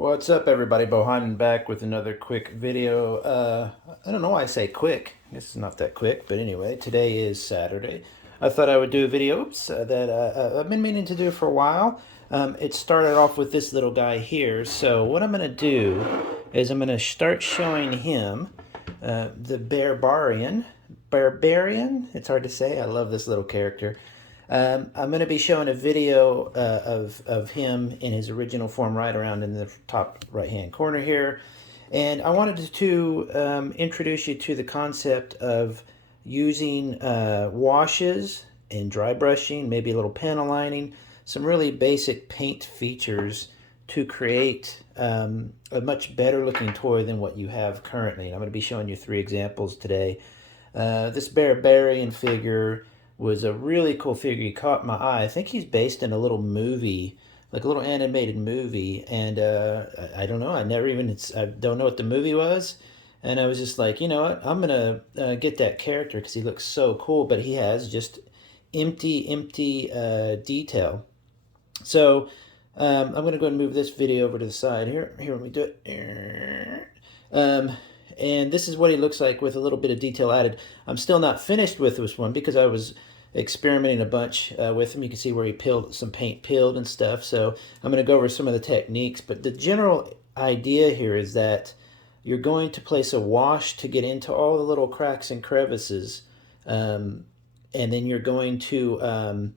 What's up, everybody? Beau-hindman back with another quick video. I don't know why I say quick. I guess it's not that quick, but anyway, today is Saturday. I thought I would do a video that I've been meaning to do for a while. It started off with this little guy here. So what I'm going to do is I'm going to start showing him the Barbarian. It's hard to say. I love this little character. I'm going to be showing a video of him in his original form right around in the top right-hand corner here. And I wanted to introduce you to the concept of using washes and dry brushing, maybe a little pen aligning, some really basic paint features to create a much better looking toy than what you have currently. And I'm going to be showing you 3 examples today. This Barbarian figure was a really cool figure. He caught my eye. I think he's based in a little movie, like a little animated movie. And I don't know. I don't know what the movie was. And I was just like, you know what? I'm going to get that character because he looks so cool. But he has just empty detail. So I'm going to go ahead and move this video over to the side here. Here, let me do it. And this is what he looks like with a little bit of detail added. I'm still not finished with this one because I was experimenting a bunch with him. You can see where he some paint peeled and stuff. So I'm going to go over some of the techniques. But the general idea here is that you're going to place a wash to get into all the little cracks and crevices. And then you're going to,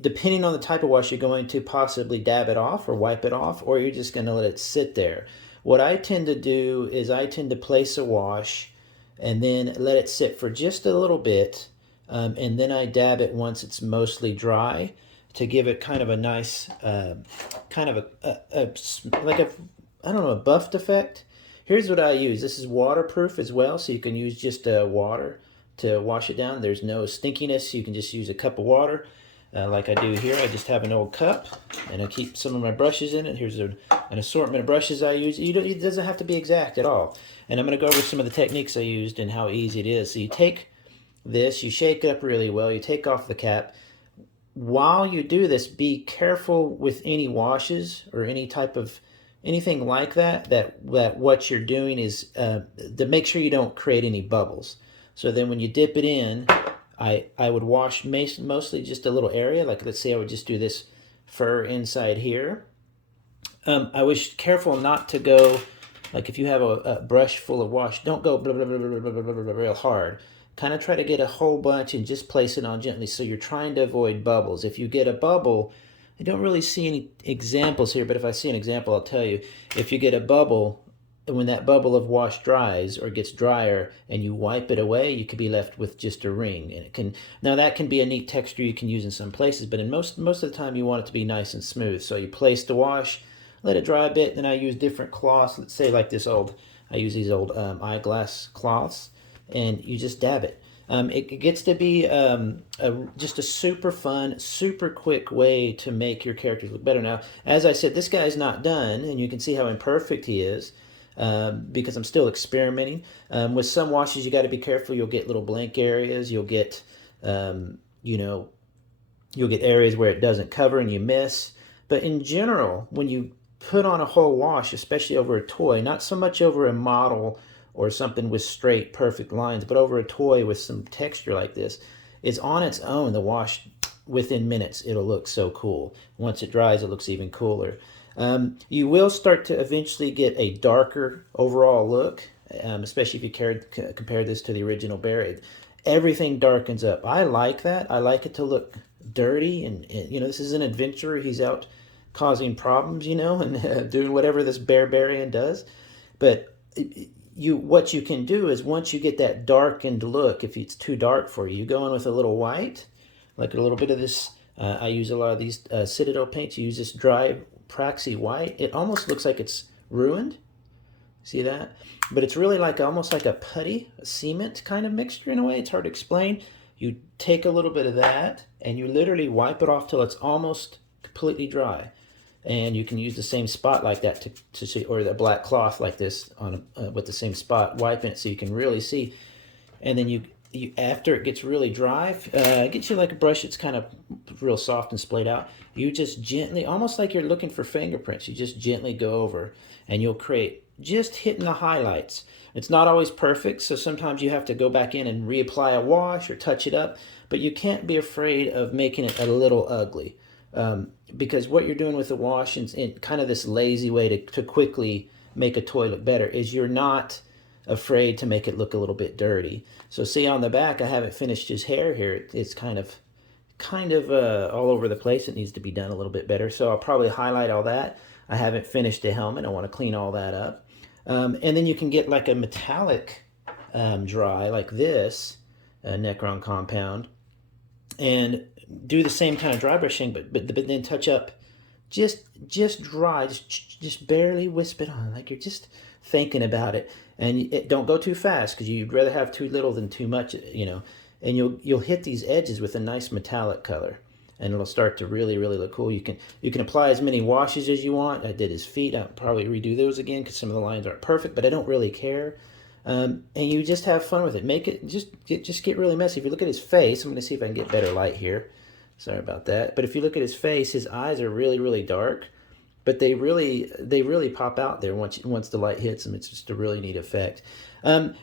depending on the type of wash, you're going to possibly dab it off or wipe it off, or you're just going to let it sit there. What I tend to do is I tend to place a wash and then let it sit for just a little bit, and then I dab it once it's mostly dry to give it kind of a nice, kind of I don't know, a buffed effect. Here's what I use. This is waterproof as well, so you can use just water to wash it down. There's no stinkiness. You can just use a cup of water. Like I do here. I just have an old cup and I keep some of my brushes in it. Here's an assortment of brushes I use. It doesn't have to be exact at all. And I'm going to go over some of the techniques I used and how easy it is. So you take this, you shake it up really well, you take off the cap. While you do this, be careful with any washes or any type of anything like that what you're doing is to make sure you don't create any bubbles. So then when you dip it in, I would wash mostly just a little area. Like let's say I would just do this fur inside here. I was careful not to go, like if you have a brush full of wash, don't go blah, blah, blah, blah, blah, blah, blah, blah, real hard. Kind of try to get a whole bunch and just place it on gently. So you're trying to avoid bubbles. If you get a bubble, I don't really see any examples here, but if I see an example, I'll tell you. If you get a bubble, and when that bubble of wash dries or gets drier and you wipe it away, you could be left with just a ring. And that can be a neat texture you can use in some places, but in most of the time you want it to be nice and smooth. So you place the wash, let it dry a bit, then I use different cloths. Let's say like I use these old eyeglass cloths, and you just dab it. It gets to be just a super fun, super quick way to make your characters look better. Now, as I said, this guy's not done, and you can see how imperfect he is. Because I'm still experimenting. With some washes, you got to be careful. You'll get little blank areas. You'll get, you'll get areas where it doesn't cover and you miss. But in general, when you put on a whole wash, especially over a toy, not so much over a model or something with straight, perfect lines, but over a toy with some texture like this, is on its own, the wash, within minutes, it'll look so cool. Once it dries, it looks even cooler. You will start to eventually get a darker overall look, especially if you compare this to the original Barry. Everything darkens up. I like that. I like it to look dirty, and this is an adventurer. He's out causing problems, and doing whatever this Barbarian does. But what you can do is once you get that darkened look, if it's too dark for you, you go in with a little white, like a little bit of this. I use a lot of these Citadel paints. You use this dry Praxi white. It almost looks like it's ruined. See that? But it's really almost like a putty, a cement kind of mixture in a way. It's hard to explain. You take a little bit of that and you literally wipe it off till it's almost completely dry. And you can use the same spot like that to see, or the black cloth like this on with the same spot, wiping it so you can really see. And then you after it gets really dry, get you like a brush that's kind of real soft and splayed out. You just gently, almost like you're looking for fingerprints, you just gently go over and you'll create just hitting the highlights. It's not always perfect, so sometimes you have to go back in and reapply a wash or touch it up, but you can't be afraid of making it a little ugly. Because what you're doing with the wash in kind of this lazy way to quickly make a toy look better is you're not afraid to make it look a little bit dirty. So see on the back, I haven't finished his hair here. It's kind of all over the place. It needs to be done a little bit better. So I'll probably highlight all that. I haven't finished the helmet. I want to clean all that up. And then you can get like a metallic dry like this, Necron compound, and do the same kind of dry brushing, but then touch up just dry, just barely wisp it on, like you're just thinking about it. And don't go too fast because you'd rather have too little than too much, you know. And you'll hit these edges with a nice metallic color, and it'll start to really look cool. You can apply as many washes as you want. I did his feet. I'll probably redo those again because some of the lines aren't perfect, but I don't really care. And you just have fun with it. Make it just get really messy. If you look at his face, I'm going to see if I can get better light here. Sorry about that. But if you look at his face, his eyes are really dark, but they really pop out there once the light hits them. It's just a really neat effect.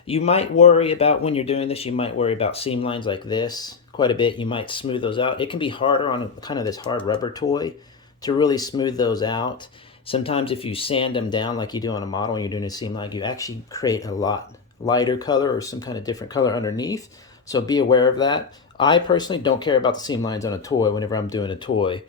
You might worry about, when you're doing this, you might worry about seam lines like this quite a bit. You might smooth those out. It can be harder on kind of this hard rubber toy to really smooth those out. Sometimes if you sand them down like you do on a model when you're doing a seam line, you actually create a lot lighter color or some kind of different color underneath. So be aware of that. I personally don't care about the seam lines on a toy whenever I'm doing a toy.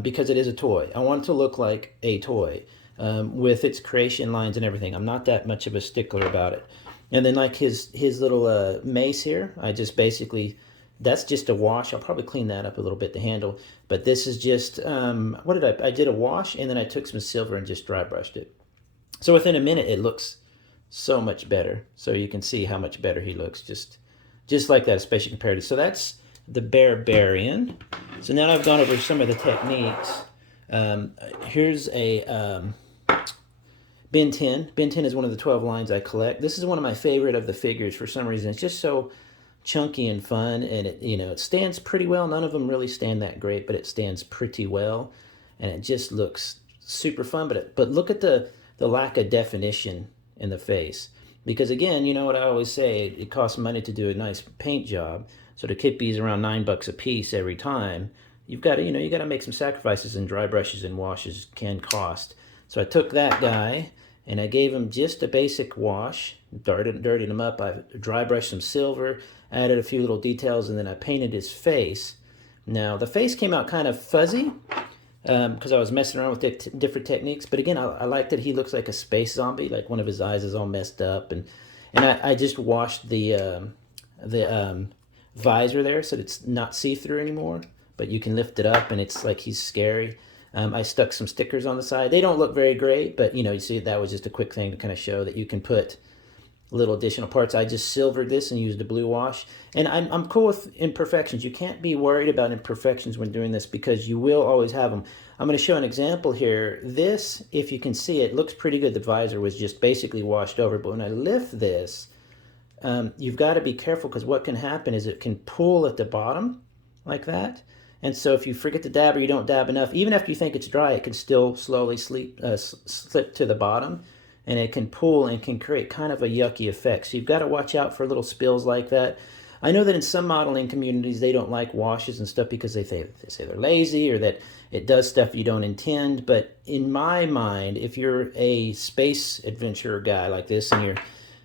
Because it is a toy. I want it to look like a toy with its creation lines and everything. I'm not that much of a stickler about it. And then like his little mace here, I just basically, that's just a wash. I'll probably clean that up a little bit, the handle. But this is just, I did a wash and then I took some silver and just dry brushed it. So within a minute, it looks so much better. So you can see how much better he looks just like that, especially compared to, so that's the Barbarian. So now I've gone over some of the techniques. Here's a Ben 10. Ben 10 is one of the 12 lines I collect. This is one of my favorite of the figures for some reason. It's just so chunky and fun, and it stands pretty well. None of them really stand that great, but it stands pretty well, and it just looks super fun. But look at the lack of definition in the face. Because again, you know what I always say, it costs money to do a nice paint job. So to kit these around $9 a piece every time, you've got to, you got to make some sacrifices, and dry brushes and washes can cost. So I took that guy and I gave him just a basic wash, dirtied him up. I dry brushed some silver, added a few little details, and then I painted his face. Now the face came out kind of fuzzy because I was messing around with different techniques. But again, I like that he looks like a space zombie, like one of his eyes is all messed up, and I just washed the visor there so that it's not see-through anymore, but you can lift it up and it's like he's scary. I stuck some stickers on the side. They don't look very great, but you see that was just a quick thing to kind of show that you can put little additional parts. I just silvered this and used a blue wash, and I'm cool with imperfections. You can't be worried about imperfections when doing this because you will always have them. I'm going to show an example here. This, if you can see it, looks pretty good. The visor was just basically washed over, but when I lift this, you've got to be careful because what can happen is it can pull at the bottom like that. And so if you forget to dab or you don't dab enough, even after you think it's dry, it can still slowly slip to the bottom, and it can pull and can create kind of a yucky effect. So you've got to watch out for little spills like that. I know that in some modeling communities, they don't like washes and stuff because they say they're lazy or that it does stuff you don't intend. But in my mind, if you're a space adventure guy like this and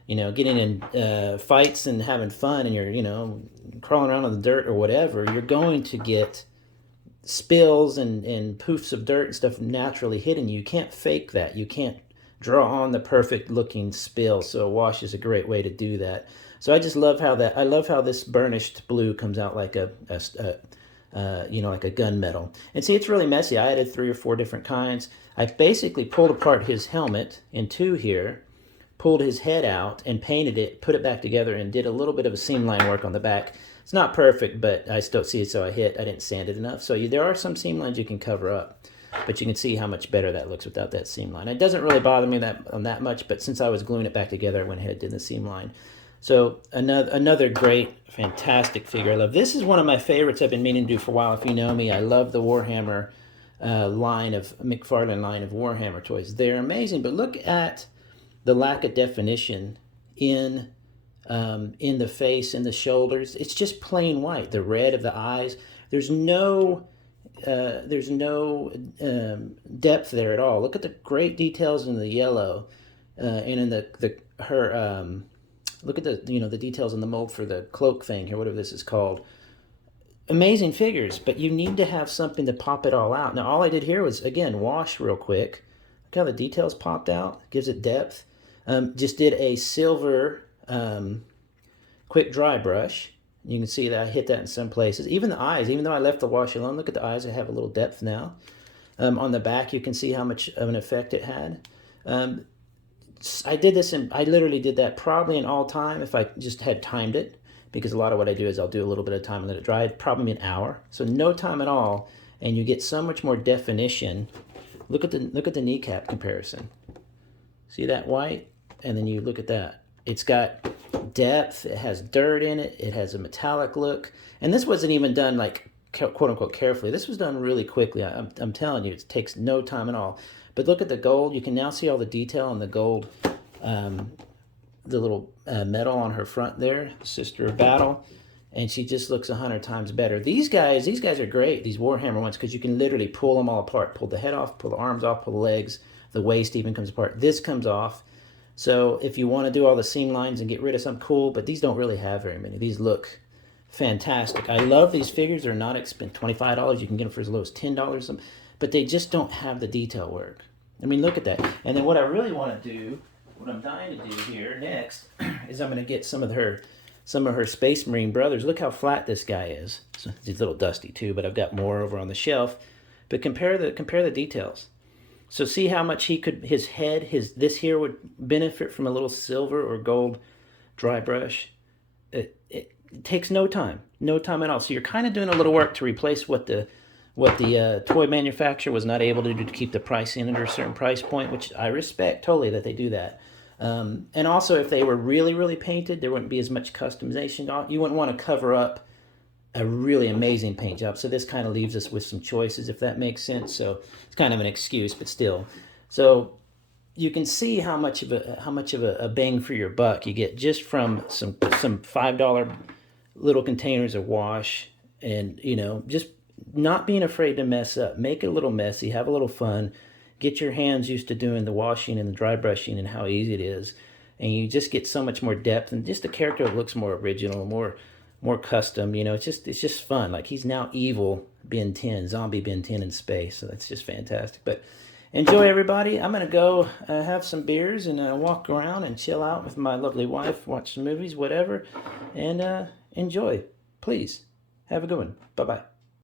you're getting in fights and having fun, and you're, crawling around on the dirt or whatever, you're going to get spills and poofs of dirt and stuff naturally hitting you. You can't fake that. You can't draw on the perfect looking spill. So a wash is a great way to do that. So I just love how I love how this burnished blue comes out like like a gunmetal. And see, it's really messy. I added 3 or 4 different kinds. I basically pulled apart his helmet in 2 here, pulled his head out and painted it, put it back together, and did a little bit of a seam line work on the back. It's not perfect, but I still see it, so I didn't sand it enough. So there are some seam lines you can cover up, but you can see how much better that looks without that seam line. It doesn't really bother me that much, but since I was gluing it back together, I went ahead and did the seam line. So another great, fantastic figure I love. This is one of my favorites I've been meaning to do for a while. If you know me, I love the Warhammer line of McFarlane line of Warhammer toys. They're amazing, but look at the lack of definition in the face and the shoulders. It's just plain white. The red of the eyes. There's no depth there at all. Look at the great details in the yellow and in her. Look at the details in the mold for the cloak thing here, whatever this is called. Amazing figures, but you need to have something to pop it all out. Now, all I did here was, again, wash real quick. Look how the details popped out. Gives it depth. Just did a silver quick dry brush. You can see that I hit that in some places. Even the eyes, even though I left the wash alone, look at the eyes. I have a little depth now. On the back, you can see how much of an effect it had. I did this, and I literally did that probably in all time if I just had timed it, because a lot of what I do is I'll do a little bit of time and let it dry. Probably an hour, so no time at all, and you get so much more definition. Look at the kneecap comparison. See that white, and then you look at that. It's got depth. It has dirt in it. It has a metallic look, and this wasn't even done like quote unquote carefully. This was done really quickly. I'm telling you, it takes no time at all. But look at the gold. You can now see all the detail on the gold, the little medal on her front there, Sister of Battle. And she just looks 100 times better. These guys are great, these Warhammer ones, because you can literally pull them all apart. Pull the head off, pull the arms off, pull the legs. The waist even comes apart. This comes off. So if you want to do all the seam lines and get rid of something cool, but these don't really have very many. These look fantastic. I love these figures. They're not expensive. $25. You can get them for as low as $10. But they just don't have the detail work. I mean, look at that. And then what I really want to do, what I'm dying to do here next, is I'm going to get some of her Space Marine brothers. Look how flat this guy is. So he's a little dusty too, but I've got more over on the shelf. But compare the details. So see how much his head, this here would benefit from a little silver or gold dry brush. It takes no time at all. So you're kind of doing a little work to replace what the toy manufacturer was not able to do to keep the price in under a certain price point, which I respect totally that they do that. And also, if they were really, really painted, there wouldn't be as much customization. You wouldn't want to cover up a really amazing paint job. So this kind of leaves us with some choices, if that makes sense. So it's kind of an excuse, but still. So you can see how much of a bang for your buck you get just from some $5 little containers of wash, and just not being afraid to mess up. Make it a little messy, have a little fun, get your hands used to doing the washing and the dry brushing and how easy it is, and you just get so much more depth, and just the character looks more original, more custom. It's just fun. Like, he's now evil Ben 10, zombie Ben 10 in space, so that's just fantastic. But enjoy, everybody. I'm gonna go have some beers and walk around and chill out with my lovely wife, watch some movies, whatever, and enjoy. Please have a good one. Bye bye.